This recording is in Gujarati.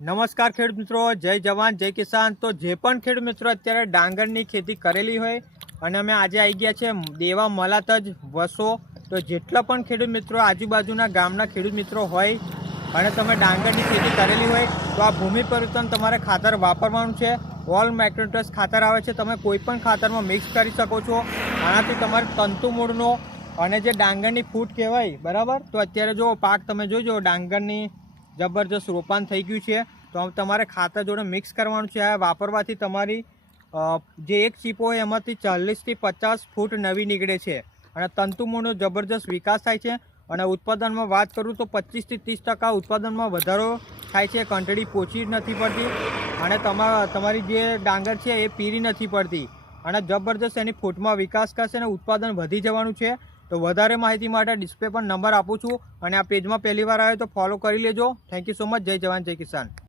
નમસ્કાર ખેડૂત મિત્રો, જય જવાન જય કિસાન। તો જે પણ ખેડૂત મિત્રો અત્યારે ડાંગરની ખેતી કરેલી હોય અને અમે આજે આવી ગયા છે દેવા મલાતજ વસો। તો જેટલા પણ ખેડૂત મિત્રો આજુબાજુના ગામના ખેડૂત મિત્રો હોય અને તમે ડાંગરની ખેતી કરેલી હોય તો આ ભૂમિ પરિવર્તન તમારે ખાતર વાપરવાનું છે। ઓલ મેક્રોન્યુટ્રન્ટ્સ ખાતર આવે છે, તમે કોઈ પણ ખાતરમાં મિક્સ કરી શકો છો। આનાથી તમારે તંતુ મૂળનો અને જે ડાંગરની ફૂટ કહેવાય બરાબર, તો અત્યારે જો પાક તમે જોજો ડાંગરની જબરજસ્ત રોપાન થઈ ગયું છે। તો તમારે ખાતર જોડે મિક્સ કરવાનું છે। આ વાપરવાથી તમારી જે એક ચીપો હોય એમાંથી 40 થી 50 ફૂટ નવી નીકળે છે અને તંતુમૂળનો જબરજસ્ત વિકાસ થાય છે। અને ઉત્પાદનમાં વાત કરું તો 25 થી 30% ઉત્પાદનમાં વધારો થાય છે। કંટડી પોચી નથી પડતી અને તમારી જે ડાંગર છે એ પીરી નથી પડતી અને જબરજસ્ત એની ફૂટમાં વિકાસ કરશે અને ઉત્પાદન વધી જવાનું છે। તો વધારે માહિતી માટે ડિસ્પ્લે પર નંબર આપું છું અને આ પેજમાં પહેલી વાર આવે તો ફોલો કરી લેજો। Thank you so much. જય જવાન જય કિસાન।